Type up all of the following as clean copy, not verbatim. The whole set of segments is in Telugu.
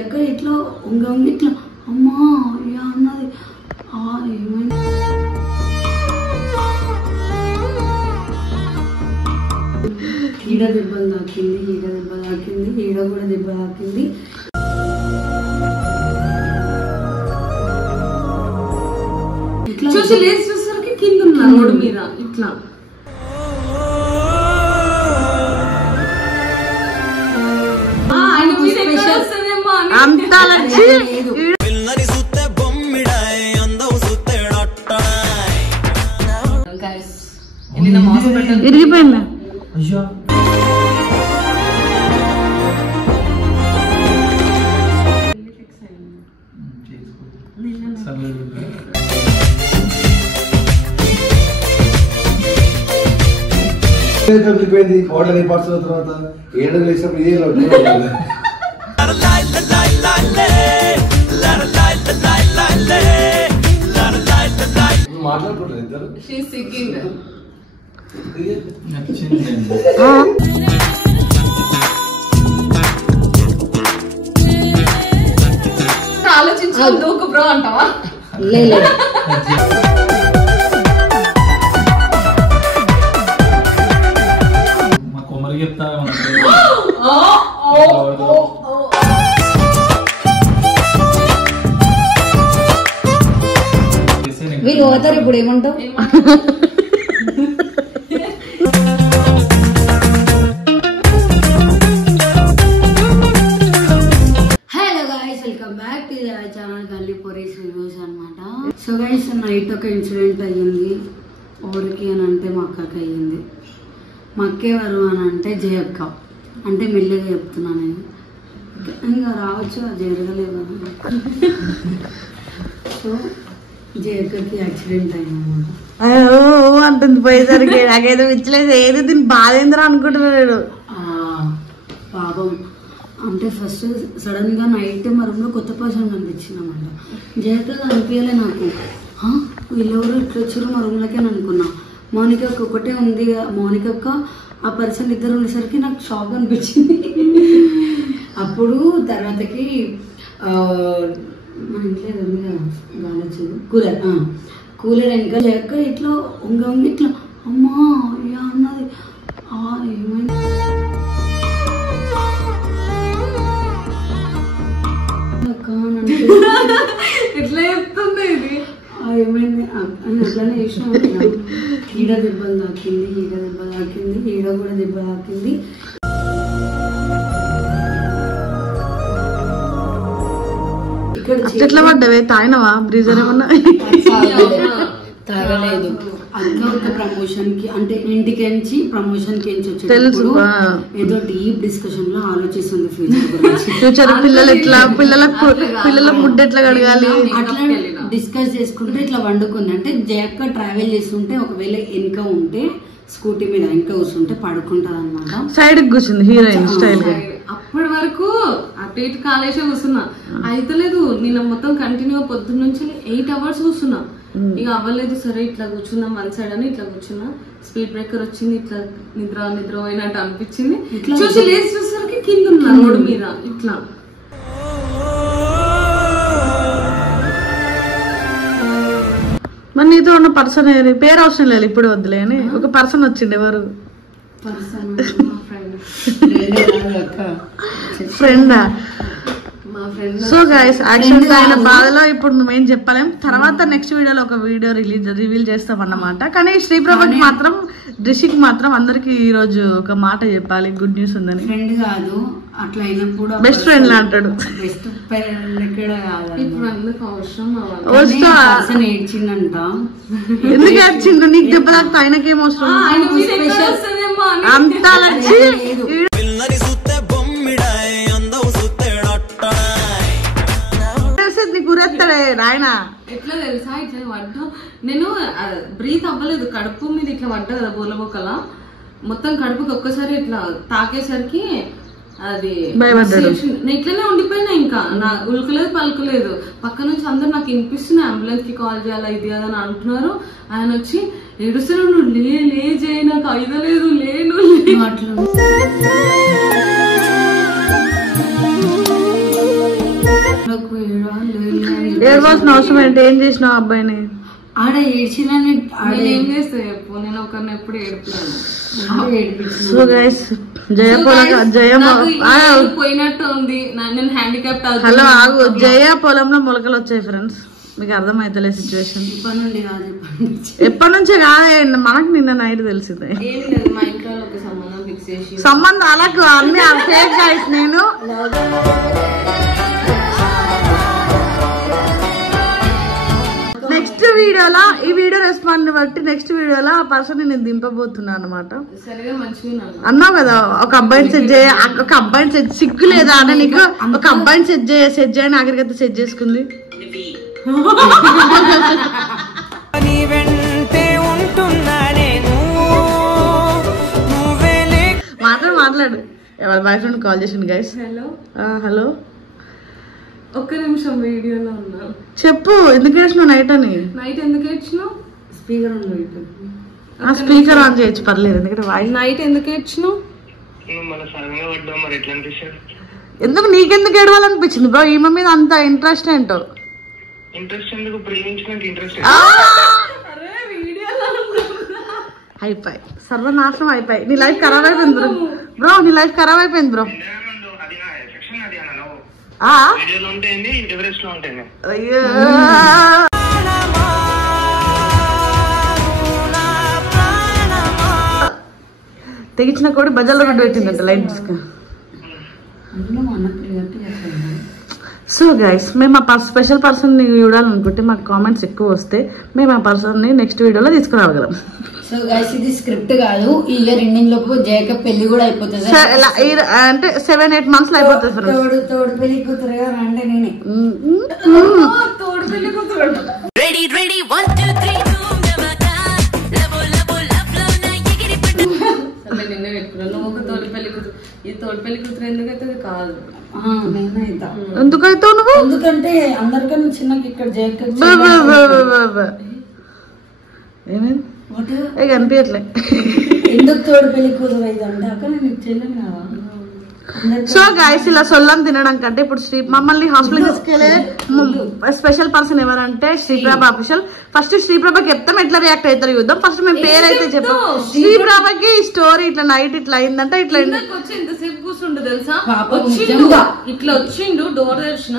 ఎక్కడ ఇట్లా ఉంగంగి ఇట్లా అమ్మా అన్నది ఏమైంది ఈడ దెబ్బలు తాకింది ఈడ కూడా దెబ్బ తాకింది. చూసి లేచి చూసరికి కింద ఉన్నా రోడ్డు మీద ఇట్లా ఇరిగిపోయిందా? తగ్గిపోయింది. హోటల్ అయిపోతున్న తర్వాత ఏడు లేచినప్పుడు ఇదే మాట్లాడుకుంటారు ఇద్దరు. ఆలోచించు దూకు బ్రో అంటావా? వీళ్ళు పోతారు ఇప్పుడు ఏమంటావు? Hello guys, welcome back to the channel గల్లీ పోరీస్ రివ్యూస్ అన్నమాట. సో గైస్, నైట్ ఒక ఇన్సిడెంట్ అయ్యింది. ఓడికి అని అంటే మా అక్కకి అయ్యింది. మా అక్కేవారు అని అంటే జయక్క, అంటే మెల్లగా చెప్తున్నాను నేను, ఇంకా రావచ్చు జరగలేదు. సో జయక్కకి యాక్సిడెంట్ అయిందన్నమాట. అంటుంది పోయేసరికి నాకేదో ఇచ్చలేదు, ఏదో దీని బాధ ఏంద్రా అనుకుంటున్నాడు. పాపం అంటే ఫస్ట్ సడన్ గా నైట్ మా రూమ్ లో కొత్త పర్సన్ కనిపించిందన్నమాట. జయక్క కనిపించలే నాకు. వీళ్ళెవరు ఇట్లా వచ్చారు మా రూమ్ లోకి అని అనుకున్నా. మౌనికక్క ఒకటే ఉంది. మౌనికక్క ఆ పర్సన్ ఇద్దరు ఉండేసరికి నాకు షాక్ అనిపించింది. అప్పుడు తర్వాతకి మా ఇంట్లో గాలి వచ్చింది, కూలర్ వెనక జయక్క ఇట్లా ఉంగంగి ఇట్లా అమ్మా అన్నది ఏమైంది ఎట్లా చెప్తుంది ఇది ఏమైంది అని అట్లానే చేసిన. ఈడ దెబ్బలు తాకింది ఈడ కూడా దెబ్బ తాకింది. ఎట్లా పడ్డవే? తాగినవా? బ్రీజర్ ఏమన్నా? తాగలేదు. అక్క ఒక ప్రమోషన్ కి అంటే ఇంటికి ప్రమోషన్ కి తెలుసు. ఏదో డీప్ డిస్కషన్ లో ఆలోచిస్తుంది ఫ్యూచర్ పిల్లల ఫుడ్ ఎట్లా కడగాలి అట్లా డిస్కస్ చేసుకుంటే ఇట్లా వండుకుంది. అంటే జయక్క ట్రావెల్ చేస్తుంటే ఒకవేళ వెనక ఉంటే స్కూటీ మీద వెనక కూర్చుంటే పడుకుంటది అనమాట. సైడ్ కూర్చుంది హీరోయిన్ స్టైల్. అప్పటి వరకు అటు ఇటు కాలేజీ కూర్చున్నా, అయితలేదు. నిన్న మొత్తం కంటిన్యూ పొద్దున్న నుంచి 8 hours కూర్చున్నా. ఇక అవ్వలేదు, సరే ఇట్లా కూర్చున్నాం వన్ సైడ్ అని ఇట్లా కూర్చున్నా. స్పీడ్ బ్రేకర్ వచ్చింది, ఇట్లా నిద్ర అయినట్టు అనిపించింది. చూసి లేచి చూసరికి కింద ఉన్నా రోడ్డు మీద ఇట్లా. మరి నీతో ఉన్న పర్సన్ పేరు అవసరం లేదు, ఇప్పుడు వద్దులే అని. ఒక పర్సన్ వచ్చింది. ఎవరు? ఫ్రెండా? సో గైస్, యాక్సిడెంట్ అయిన బాధలో ఇప్పుడు మేమేం చెప్పలేం. తర్వాత నెక్స్ట్ వీడియోలో ఒక వీడియో రివీల్ చేస్తాం అన్నమాట. కానీ శ్రీప్రభకి మాత్రం, రిషిక్ మాత్రం అందరికి ఈ రోజు ఒక మాట చెప్పాలి, గుడ్ న్యూస్ ఉందని. ఫ్రెండ్ కాదు, అట్లా అయినప్పుడు బెస్ట్ ఫ్రెండ్ లా అంటాడు. బెస్ట్ ఫ్రెండ్ ఎక్కడ కాదు, ఇప్పుడు అందుకు అవసరం ఏడ్చిందంట. ఎందుకు ఏడ్చిండు? నీకు దెబ్బ తాకుతా, ఆయనకేం అవసరం? అంతా నచ్చి గురేస్తాడే నాయన. ఎట్లా తెలుసా, ఇట్లా పడ్డా నేను బ్రీత్ అవ్వలేదు. కడుపు మీద ఇట్లా పడ్డా కదా బోర్లబొక్కల, మొత్తం కడుపుకి ఒక్కసారి ఇట్లా తాకేసరికి అది నేను ఇట్లనే ఉండిపోయినా. ఇంకా నా ఉల్కలేదు పలుకలేదు. పక్క నుంచి అందరు నాకు వినిపిస్తుంది, అంబులెన్స్ కి కాల్ చేయాలా ఇది అని అంటున్నారు. ఆయన వచ్చి ఏడుస్తున్నాడు, నువ్వు లే చేయి, నాకు అయిదలేదు, లేను ఏడవలసిన అవసరం ఏంటి? ఏం చేసినావు అబ్బాయిని? ఆడ ఏడ్చినని ఏం చేస్తా చెప్పు, నేను ఒకరిని ఎప్పుడు ఏడుపుతాను. సో గైస్ జయ పోయినట్టు ఉంది, నేను హ్యాండిక్యాప్ట్ అవుతాను. హలో ఆగు, జయ పొలంలో మొలకలు వచ్చాయి ఫ్రెండ్స్. మీకు అర్థమైతలే సిచ్యువేషన్. ఎప్పటి నుంచే కాదు, మనకు నిన్న నైట్ తెలిసిందే. ఏం లేదు, మా ఇంట్లో ఒక సంబంధం ఫిక్స్ చేసి సంబంధాలకు అన్ని ఫేక్ గైస్. నేను నెక్స్ట్ వీడియోలో ఈ వీడియో రెస్పాండ్ బట్టి నెక్స్ట్ వీడియోలో ఆ పర్సన్ నేను దింపబోతున్నాను అనమాట. అన్నావు కదా ఒక అబ్బాయిని సెట్ చేయ, ఒక అబ్బాయిని సెట్ సిగ్గు లేదా అని నీకు? ఒక అబ్బాయిని సెట్ చేయని ఆఖరికైతే సెట్ చేసుకుంది. మాట్లాడు. వాళ్ళ బాయ్ ఫ్రెండ్ కాల్ చేసింది గైస్. హలో ఒక్క నిమిషం, వీడియోలో ఉన్నా. చెప్పు, ఎందుకు ఏడ్చినావు నైట్ అని? నైట్ ఎందుకు ఏడ్చినావు? స్పీకర్ ఆన్ చేయొచ్చు, పర్లేదు. ఎందుకంటే వాయిస్. నైట్ ఎందుకు ఏడ్చినావు? ఎందుకు నీకెందుకు ఏడవాలనిపించింది బ్రో? ఈమె మీద అంత ఇంట్రెస్ట్ ఏంటో? అయిపోయి సర్వనాశనం అయిపోయి. నీ లైఫ్ ఖరాబ్ అయిపోయింది బ్రో. నీ లైఫ్ ఖరాబ్ అయిపోయింది బ్రో. అయ్యో తెగించిన కూడా బజార్లో గుడ్డు పెట్టిందంట లైట్ తీసుకుని. సో గైస్ మేము ఆ స్పెషల్ పర్సన్ని చూడాలనుకుంటే మాకు కామెంట్స్ ఎక్కువ వస్తే మేము ఆ పర్సన్ని నెక్స్ట్ వీడియోలో తీసుకురాగలం. సో గైస్ ఇది స్క్రిప్ట్ కాదు, ఈ ఇయర్ ఎండింగ్ లోపు జేకబ్ పెళ్లి కూడా అయిపోతుంది. అంటే 7-8 months లో అయిపోతుంది. తోడు పెళ్లి కూతురు అంటే నేనే తోడు పెళ్లి కూతురు. నిన్నే పెట్టుకున్నాను, నువ్వు ఒక తోడు పెళ్లి కూతురు. ఈ తోడు పెళ్లి కూతురు ఎందుకైతే కాదు, ఎందుకైతే నువ్వు? ఎందుకంటే అందరికన్నా చిన్నకి ఇక్కడ జేకబ్ ఏమైంది కనిపించట్లే. ఎందుకు తోడు పెళ్లి కూతురు అయితే అక్కడ నేను చెల్లెను కదా. సో గైస్ ఇలా సొల్లం తినడం కంటే ఇప్పుడు మమ్మల్ని హాస్పిటల్ తీసుకెళ్లే స్పెషల్ పర్సన్ ఎవరంటే శ్రీప్రభ అఫీషియల్. ఫస్ట్ శ్రీప్రభకి చెప్తాం, ఎట్లా రియాక్ట్ అవుతారు చూద్దాం. ఫస్ట్ మేము పేరైతే చెప్పాం. శ్రీప్రభకి స్టోరీ ఇట్లా నైట్ ఇట్లా అయిందంటే ఇట్లా ఎంతసేపు కూర్చుండు తెలుసా? ఇట్లా వచ్చిండు, డోర్ తెరిచిన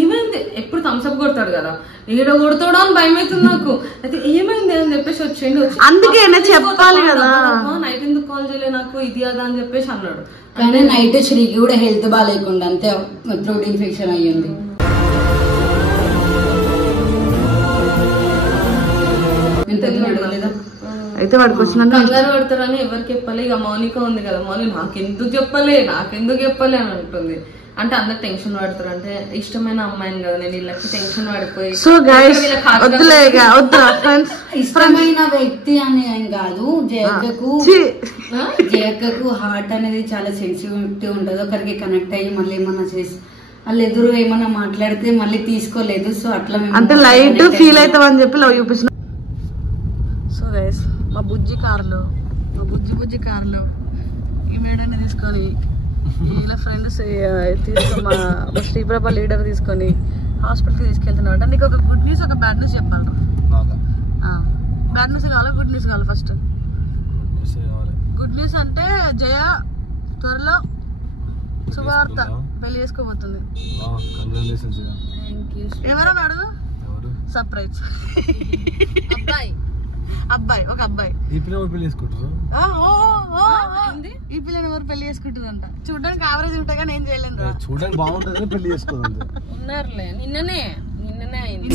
ఏమైంది, ఎప్పుడు థమ్స్అప్ కొడతాడు కదా, ఈడ కొడతాడు అని భయం అవుతుంది నాకు. అయితే ఏమైంది అని చెప్పేసి వచ్చిండు. అందుకే చెప్పాలి కదా, నైట్ ఎందుకు కాల్ చేయలే నాకు, ఇది అదా అని చెప్పేసి అన్నాడు. కానీ నైట్ శ్రీకి కూడా హెల్త్ బాగాలేకుండా అంతే థ్రోట్ ఇన్ఫెక్షన్ అయ్యింది. అయితే వాడికి వచ్చిన కంగారు పడతారని ఎవరికి చెప్పలే. ఇక మౌనిక ఉంది కదా, మౌని నాకెందుకు చెప్పలే అని అంటుంది. అంటే అందరు టెన్షన్ పడతారు, అంటే ఇష్టమైన అమ్మాయిని కదా నేను, వీళ్ళకి టెన్షన్ పడిపోయి. సో గైస్ ఇష్టమైన వ్యక్తి అని ఏం కాదు, జయక్కకు హార్ట్ అనేది చాలా సెన్సిటివిటీ ఉంటది. ఒకరికి కనెక్ట్ అయ్యి మళ్ళీ ఏమన్నా చేసి వాళ్ళు ఎదురు ఏమన్నా మాట్లాడితే మళ్ళీ తీసుకోలేదు. సో అట్లా అంటే లైట్ ఫీల్ అవుతాం అని చెప్పి లవ్ చూపిస్తున్నా. సో గైస్ మా బుజ్జి కారులో ఈ మేడని తీసుకొని ఇలా ఫ్రెండ్స్ మా శ్రీప్రభ లీడర్ తీసుకొని హాస్పిటల్కి తీసుకెళ్తున్నావు. అంటే నీకు ఒక గుడ్ న్యూస్ ఒక బ్యాడ్ న్యూస్ చెప్పాలి. బ్యాడ్ న్యూస్ కావాలి, గుడ్ న్యూస్ కావాలి? ఫస్ట్ గుడ్ న్యూస్ అంటే జయ త్వరలో శుభవార్త, పెళ్లి చేసుకోబోతుంది. ఎవరన్నా అడుగు, సర్ప్రైజ్. అబ్బాయి ఒక అబ్బాయి. ఈ పిల్లని ఎవరు పెళ్లి చేసుకుంటుందంట? చూడడానికి యావరేజ్ ఉంటాయి కానీ ఏం చేయలేదు. చూడడానికి బాగుంటుంది, పెళ్లి చేసుకోవాలి. ఉన్నారులే, నిన్ననే అయింది.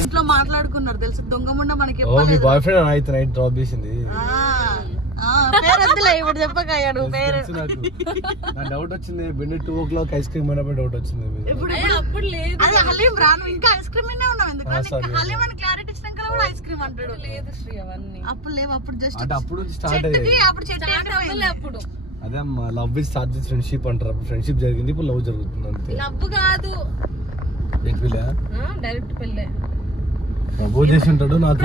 ఇంట్లో మాట్లాడుకున్నారు తెలుసు, దొంగముండ మనకి బాయ్ ఫ్రెండ్ అయితే నైట్ డ్రాప్ చేసింది. ఇప్పుడు చెప్పకయ్యాడు పేరు. డౌట్ వచ్చింది, బెండి 2 o'clock ఐస్ క్రీమ్ అయినప్పుడు డౌట్ వచ్చింది. అప్పుడు లేదు, హలీం రాను ఇంకా ఐస్ క్రీమ్ ఉన్నాం. ఎందుకంటే హలీం అని క్లారిటీ ఇచ్చినాక కూడా ఐస్ క్రీమ్ అంటాడు. లేదు శ్రీ అవన్నీ అప్పుడు లేవు, అప్పుడు జస్ట్ అప్పుడు స్టార్ట్ అయ్యింది. అప్పుడు అదే అమ్మా, love is start with friendship అంటారు. అప్పుడు ఫ్రెండ్షిప్ జరిగింది, ఇప్పుడు లవ్ జరుగుతుంది అంతే. లవ్ కాదు, డైరెక్ట్ పెళ్ళే. ప్రపోజ్ చేసి ఉంటాడు నాకు,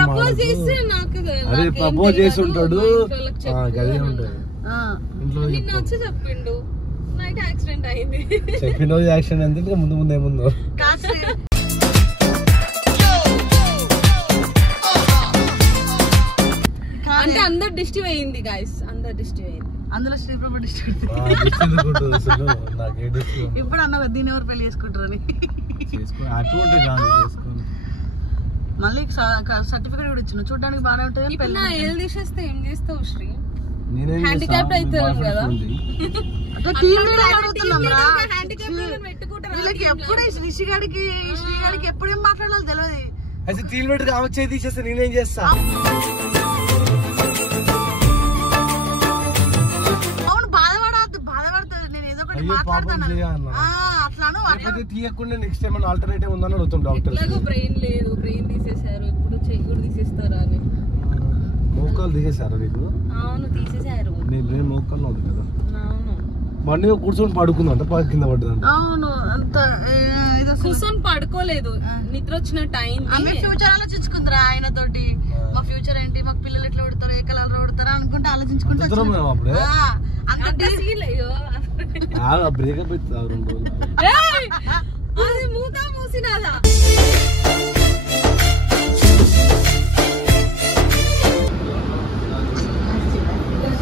అదే ప్రపోజ్ చేసి ఉంటాడు, గదే ఉంటాడు. నిన్న వచ్చి చెప్పిండు నైట్ యాక్సిడెంట్ అయింది. చెప్పిన రోజు యాక్సిడెంట్ అంటే ఇంకా ముందు ముందు ఏముందో. అంటే అందరు డిస్టివ్ అయింది గైస్, అందరు డిస్టివ్ అయింది. అందులో శ్రీప్రభ డిస్ట్రిక్ట్ ఇప్పుడు అన్న దీని ఎవరు పెళ్లి చేసుకుంటారని మళ్ళీ సర్టిఫికేట్ కూడా ఇచ్చిన చూడడానికి బాగానే ఉంటుంది. పెళ్ళి ఏళ్ళు తీసేస్తే ఏం చేస్తావు శ్రీ? హ్యాండిక్యాప్డ్ అవుతారు కదా. వీళ్ళకి ఎప్పుడే శ్రీగాడికి ఎప్పుడేం మాట్లాడాలో తెలియదు. అయితే తీల్మెట్ వచ్చే తీసేస్తే నేనేం చేస్తా? అవును బాధపడుతుంది. నేను ఏదో ఒకటి మాట్లాడతాను అట్లాను తీయకుండా నెక్స్ట్ టైం ఆల్టర్నేటివ్ ఉందని అడుగుతాం డాక్టర్. బ్రెయిన్ లేదు, బ్రెయిన్ తీసేసారు, ఇప్పుడు చెయ్యి కూడా తీసేస్తారా అని. మోకాలు తీసేసారా నీకు? అవును తీసేసారు. నీ బ్రెయిన్ మోకాల్లో ఉంది కదా. అవును బండి కూర్చొని పడుకుందంట, కింద పడ్డదంట. అవును అంత కూర్చొని పడుకోలేదు, నిద్ర వచ్చిన టైం. ఆమె ఫ్యూచర్ ఆలోచించుకుందిరా ఆయన తోటి. మా ఫ్యూచర్ ఏంటి, మాకు పిల్లలు ఎట్లా ఉడతారు, ఏ కలర్ ఉడతారా అనుకుంటే ఆలోచించుకుంటే అప్పుడే అంత బ్రేకప్ అవుతుంది 2 రోజులు. అది మూత మూసినాదా?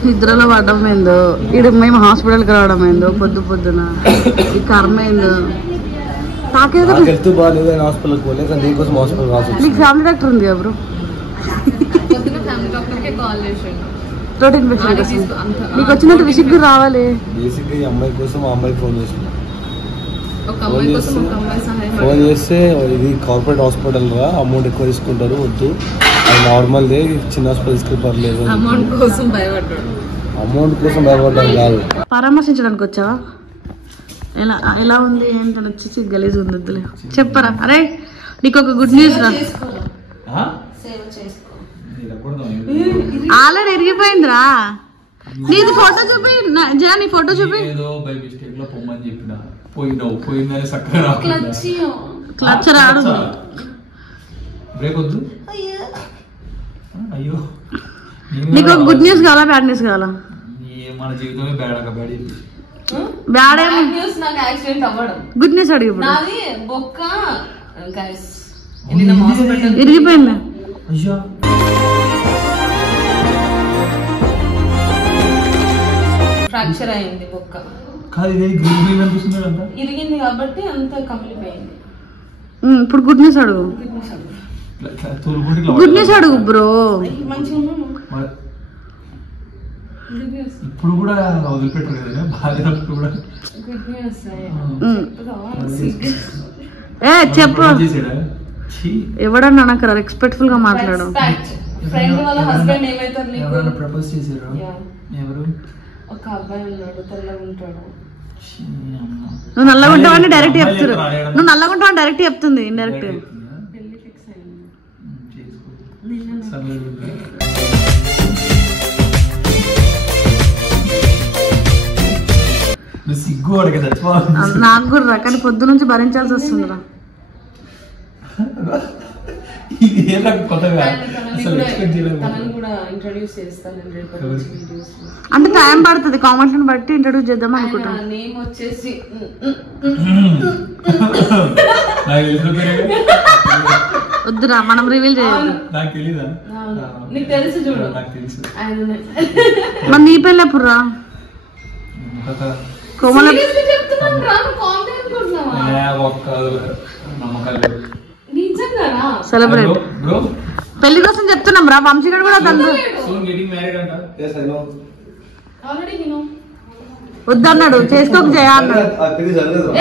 నిద్రలో పడడం ఏందో, ఇడు మేము హాస్పిటల్కి రావడం ఏందో, పొద్దున ఈ కర్మ ఏందో. హెల్త్ బాగాలేదు అని హాస్పిటల్కి పోలేదు, నీకోసం హాస్పిటల్ రాసు. నీకు ఫ్యామిలీ డాక్టర్ ఉంది ఎవరు? ఫ్యామిలీ డాక్టర్కే కాల్ చేసాడు. ప్రోటీన్ పేషెంట్ కోసం నీకు వచ్చినట్టు విసిగ్గు రావాలి. బేసిక్గా ఈ అమ్మాయి కోసం ఆ అమ్మాయి ఫోన్ చేసింది. ఒక అమ్మాయి కోసం ఒక అమ్మాయి సహాయం. ఫోన్ చేస్తే ఇది కార్పొరేట్ హాస్పిటల్ రా, అమౌంట్ ఎక్కువ తీసుకుంటారు, వద్దు, అది నార్మల్దే, చిన్న హాస్పిటల్స్కి పర్లేదు. అమౌంట్ కోసం భయపడ్డాడు. అమౌంట్ కోసం భయపడ్డాను కాదు. పరామర్శించడానికి వచ్చావా? ఎలా ఉంది ఏంటని వచ్చేసి గలీజ్ ఉంది. చెప్పరా? అరే నీకు ఒక గుడ్ న్యూస్ రా, ఆల్రెడీ ఇరిగిపోయిందిరా. నీది ఫోటో చూపి జా, నీ ఫోటో చూపి. క్లచ్ రాడు. నీకు ఒక గుడ్ న్యూస్ కావాలా బ్యాడ్ న్యూస్ కావాలా? బ్యాడ్ ఏమో, నాకు యాక్సిడెంట్ అవ్వడం. గుడ్ న్యూస్ అడిగి. నాది బొక్క ఇరిగిపోయిందా? ఫ్రాక్చర్ అయింది బొక్క. ఇరిగింది కాబట్టి అంత కంప్లీట్ అయింది. ఇప్పుడు గుడ్ న్యూస్ అడుగు. గుడ్ న్యూస్ అడుగు బ్రో. మంచిగా ఉన్నాను. ఇప్పుడు కూడా వదిలిపెట్టారు కదా బాధనప్పుడు కూడా. Good news. చెప్పు. ఎవడన్నా నాకు రెస్పెక్ట్ఫుల్ గా మాట్లాడు. ఫ్రెండ్ వాళ్ళ హస్బెండ్ ఏమైతారు నీకు? ఎవరైనా ప్రపోజ్ చేశారు? ఎవరు? ఒక అబ్బాయి ఉన్నాడు, తెల్లగా ఉంటాడు. నువ్వు నల్లగా ఉంటావని డైరెక్ట్ చెప్తారు. నువ్వు నల్లగా ఉంటావని డైరెక్ట్ చెప్తుంది ఇండైరెక్ట్. పెళ్లి ఫిక్స్ అయింది. సిగ్గు అడగ చచ్చిపోవాలి. నాకు కూడా కానీ పొద్దు నుంచి భరించాల్సి వస్తుందిరా. అంటే టైం పడుతుంది, కామెంట్లను బట్టి ఇంట్రడ్యూస్ చేద్దాం అనుకుంటాను. నేమ్ వచ్చేసి వద్దురా మనం రివీల్ చేయాలి. నాకు తెలీదా? నీకు తెలుసు చూడు. నాకు తెలుసు. మరి నీ పెళ్ళి ఎప్పుడు రా? కోమల సెలబ్రేట్ పెళ్లి కోసం చెప్తున్నాం రా. వంశీగడ్ కూడా తండ్రి వద్దన్నాడు, చేసుకోక చేయ అన్నాడు.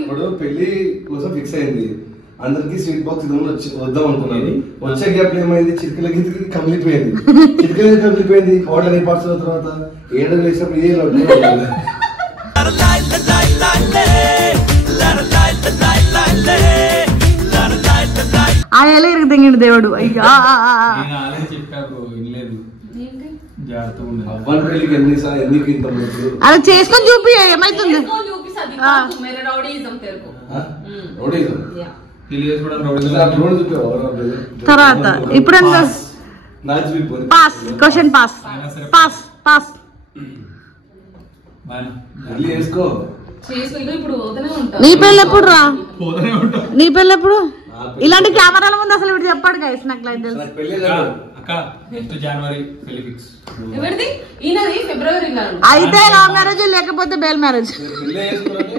ఇప్పుడు పెళ్లి కోసం ఫిక్స్ అయింది, అందరికి స్వీట్ బాక్స్ వద్దాం అనుకున్నాను. వచ్చే గ్యాప్ ఏమైంది, చిటికలకి కమిలిపోయింది. చిటికలకి కమిలిపోయింది. హోటల్ ఏ పార్సల్ తర్వాత 7 వేసినప్పుడు ఏ ఆ ఎలా ఇరికి తెంగిండు దేవుడు. అయ్యా అది చేసుకొని చూపి ఏమైతుంది తర్వాత. ఇప్పుడు pass question pass pass pass పెళ్లి చేసుకో. ఇప్పుడు పోతూనే ఉంటా. నీ పెళ్ళి ఎప్పుడు రా? పోతూనే ఉంటాం. నీ పెళ్ళి ఎప్పుడు? ఇలాంటి కెమెరాల ముందు అసలు ఇప్పుడు చెప్పాడు గైస్ నాకు లైట్ తెలుసు. నాకు పెళ్లి కాదు. అక్క నెక్స్ట్ జనవరి పెళ్లి ఫిక్స్. ఎవరిది? ఈయనది ఫిబ్రవరిలో. అయితే లవ్ మ్యారేజ్ లేకపోతే బేల్ మ్యారేజ్. పెళ్లి చేసుకున్నాక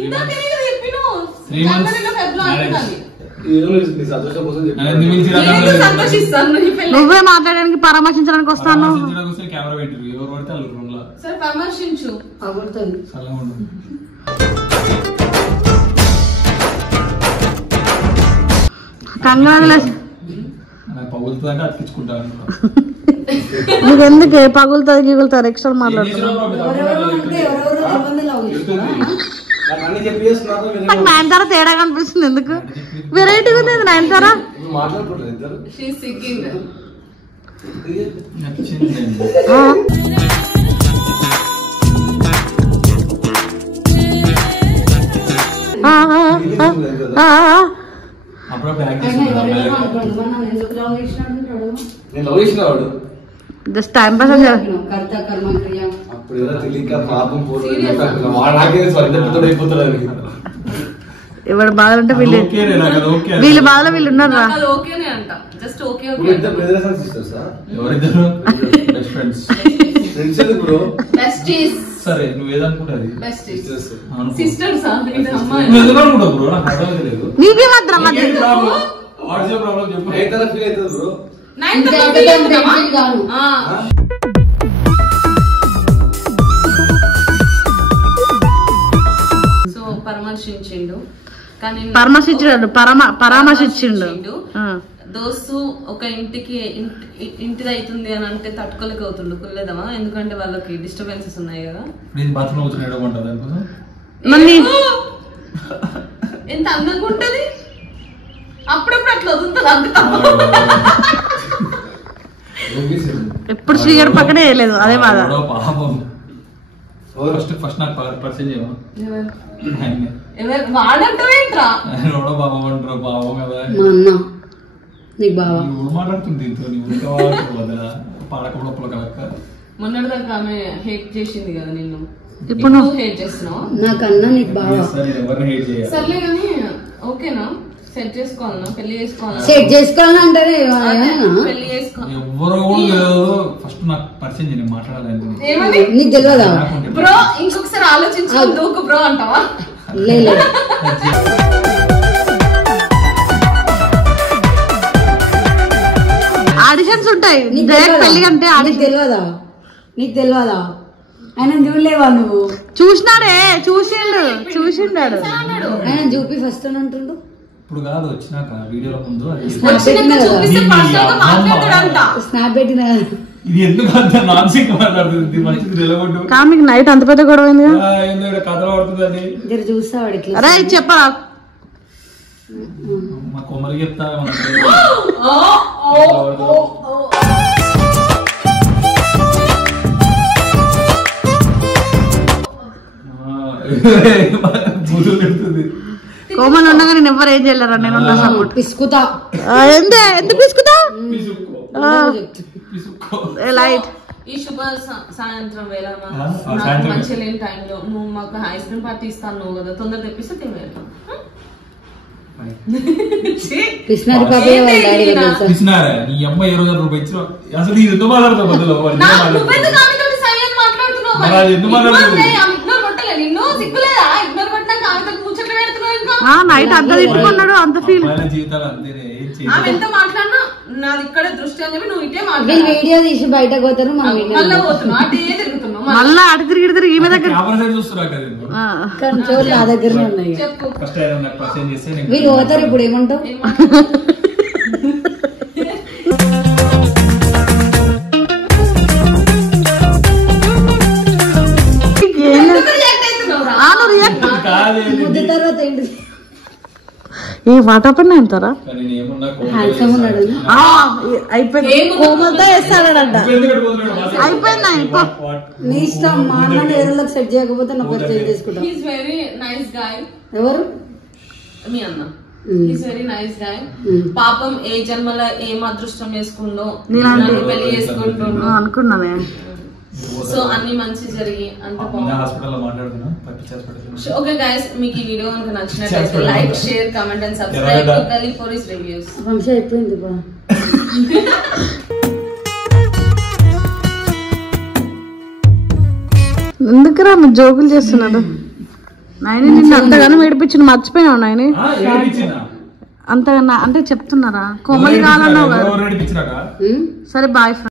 ఇందాకే కదా చెప్పినావు. 3 months జనవరిలో ఫిబ్రవరి అంటున్నాను. ఈ రోజు నీ సంతోషం కోసం చెప్పాను. నేను సంతోషిస్తాను నీ పెళ్లి. నువ్వే మాట్లాడడానికి పరామర్శించడానికి వస్తాను. కెమెరా పెట్టిరు ఎవరు పడితే వాళ్ళు రూమ్ లో సరే పరామర్శించు. పగులుతుంది. సలహా ఉండదు. కంగ్రాచులేషన్. నాకు పగులుతుందంటే అతికించుకుంటాను. నువ్వు ఎందుకు పగులుతుంది గిగులుతుంది ఎక్స్ట్రా మాట్లాడుతున్నావు? ఎవరెవరో కొంతమంది లవ్ చేస్తున్నారు. నాకు అన్ని చెప్పి చేస్తున్నారు. నాకు నయనతార తేడా కనిపిస్తుంది ఎందుకు? వెరైటీగా ఉంది నయనతార. మాట్లాడుకుంటారు ఇద్దరు. షీ సిగ్గింగ్. నచ్చింది. అప్పుడు బ్యాగ్ తీసుకుంటాను. ఎందుకు లవ్ చేసినాడు? నేను లవ్ చేసిన వాడు జస్ట్ టైం పాస్ కర్త కర్మ క్రియ. అప్పుడు ఏదో తెలియక పాపం వాడు నాకే స్వర్గపుత్రుడు అయిపోతాడు అని. ఎవరు బాధలుంటే వీళ్ళు ఓకేనే నాకు అది ఓకే. వీళ్ళ బాధలో వీళ్ళు ఉన్నారు రా. అది ఓకేనే అంట. Just okay okay. ఇద్దరు బ్రదర్స్ అండ్ సిస్టర్స్. ఎవరిద్దరు బెస్ట్ ఫ్రెండ్స్. ఫ్రెండ్స్ ఎందుకు బ్రో? బెస్టీస్. సరే నువ్వు ఏదనుకుంటుంది బెస్టీస్. అనుకో. సిస్టర్స్ ఆ ఇది అమ్మాయి. నువ్వు ఎందుకు అనుకుంటావు బ్రో? నాకు అర్థం తెలియదు. నీకే మాత్రం మధ్య ప్రాబ్లం వాట్స్ యువర్ ప్రాబ్లం చెప్పు. ఏ తర ఫీల్ అవుతుంది బ్రో? నైన్త్ టెన్షన్ కాదు. సో పరామర్శించిండు. కానీ పరామర్శించిండు. దోస్తు ఒక ఇంటిది అవుతుంది అని అంటే తట్టుకోలేకపోతుండు కుల్లేదమా. ఎందుకంటే వాళ్ళకి డిస్టర్బెన్సెస్ ఉన్నాయి కదా. నేను బాత్రూమ్ వచ్చిన ఏడమంటారు అనుకున్నా. ఎంత అందంగా ఉంటది. అప్పుడప్పుడు అట్లా వదులుతుంది అంత. ఎప్పుడు శ్రీగడ్ పక్కనే వేయలేదు అదే బాధ. పాపం. ఫస్ట్ నాకు పరిచయం చేయవా? ఎవరు వాడంటావేంట్రా? ఎవడో పాపం అంటారు. పాపం కదా మా అన్న నీకు బావా నువ్వు మాట్లాడుతుంది దీంతో. పాడకపోవడం కలక్క. మొన్నటిదాకా ఆమె హేట్ చేసింది కదా నిన్ను. ఇప్పుడు నువ్వు హేట్ చేస్తున్నావా? నాకన్నా నీకు బావా. ఎవరిని హేట్ చేయాలి? సర్లే కానీ ఓకేనా? సెట్ చేసుకోవాలన్నా? పెళ్లి చేసుకోవాలన్నా? సెట్ చేసుకోవాలంటే పెళ్లి చేసుకో. ఎవరో కూడా లేదు. ఫస్ట్ నాకు పరిచయం చేయండి మాట్లాడాలని. ఏమని? నీకు తెలియదా? బ్రో ఇంకొకసారి ఆలోచించుకొని దూకు బ్రో అంటావా? లేదు ఆడిషన్స్ ఉంటాయి డైరెక్ట్ పెళ్లి అంటే. నీకు తెలియదా? నీకు తెలియదా? ఆయన చూడలేవా నువ్వు? చూసినాడే చూసిండాడు. ఆయన చూపి ఫస్ట్ అని అంటుండు. ఇప్పుడు కాదు వచ్చినాక వీడియోల ముందు అది వచ్చినాక చూపిస్తే పర్సనల్ గా మాట్లాడతాడంట. స్నాప్ పెట్టిన ఇది ఎందుకు అంత నాన్సిక్ మాట్లాడుతుంది? మంచిది నిలబడ్డు. కానీ మీకు నైట్ అంత పెద్ద గొడవ అయింది కదా. ఎందుకంటే కథలు పడుతుందని జర చూస్తావాడు ఇట్లా. అరే ఇది చెప్పరా? మా కొమ్మలు చెప్తా బుద్ధులు పెడుతుంది. కోమలు ఉండగా నేను ఎవరు ఏం చేయలేరా? నేను ఉన్నా సపోర్ట్. పిసుకుతా. ఎందుకు పిసుకుతా? లైట్ ఈ శుభ సాయంత్రం వేళ మంచి లేని టైంలో నువ్వు మాకు ఐస్ క్రీమ్ పార్టీ ఇస్తాను నువ్వు కదా. తొందర తెప్పిస్తే తినేద్దాం. కృష్ణారి పాపే వాళ్ళ డాడీ కదా తెలుసా? కృష్ణారా నీ అమ్మ 20,000 రూపాయలు ఇచ్చిన అసలు ఇది ఎందుకు మాట్లాడతావు? బదులు నైట్ అంత తిట్టుకున్నాడు. అంత ఫీల్ జీవితాలు అంతేనే. ఆమె ఎంత మాట్లాడినా నాది ఇక్కడ దృష్టి అని చెప్పి నువ్వు ఇటే వీళ్ళు మాట్లాడు. వీడియో తీసి బయటకు పోతారు. మళ్ళీ పోతున్నావు అటే తిరుగుతున్నావు. మళ్ళా అటు తిరిగి ఈమె దగ్గర కంట్రోల్ నా దగ్గరనే ఉన్నాయి. చెప్పు. ఫస్ట్ నాకు పరిచయం చేస్తే నేను వీళ్ళు పోతారు. ఇప్పుడు ఏమంటావు? ముద్ద తర్వాత ఏంటి? ఈ వాటర్ పని అంటారా? హ్యాండ్సమ్ ఉన్నాడు. అయిపోయింది. కోమలతో వేస్తాడంట. అయిపోయింది. నీ ఇష్టం. మా అన్న ఏరోలోకి సెట్ చేయకపోతే నా పరిచయం చేసుకుంటా. He's very nice guy. ఎవరు? మీ అన్న. He's very nice guy. పాపం ఏ జన్మలో ఏం అదృష్టం చేసుకుందో పెళ్లి చేసుకుంటుండో అనుకున్నానే. సో అన్ని మంచి జరిగి అంత హాస్పిటల్లో మాట్లాడుతున్నా పట్టించి హాస్పిటల్. ఓకే గైస్, మీకు ఈ వీడియో కనుక నచ్చినట్లయితే like, share, comment and subscribe to గల్లీ పోరీస్ రివ్యూస్. వంశ అయిపోయింది బా. ఎందుకురా మీరు జోకులు చేస్తున్నారు? నాయని నిన్ను అంతగానో ఏడిపించిన మర్చిపోయావు నాయని. అంతగా అంటే చెప్తున్నారా? కోమలి కావాలన్నావు కదా. సరే బాయ్.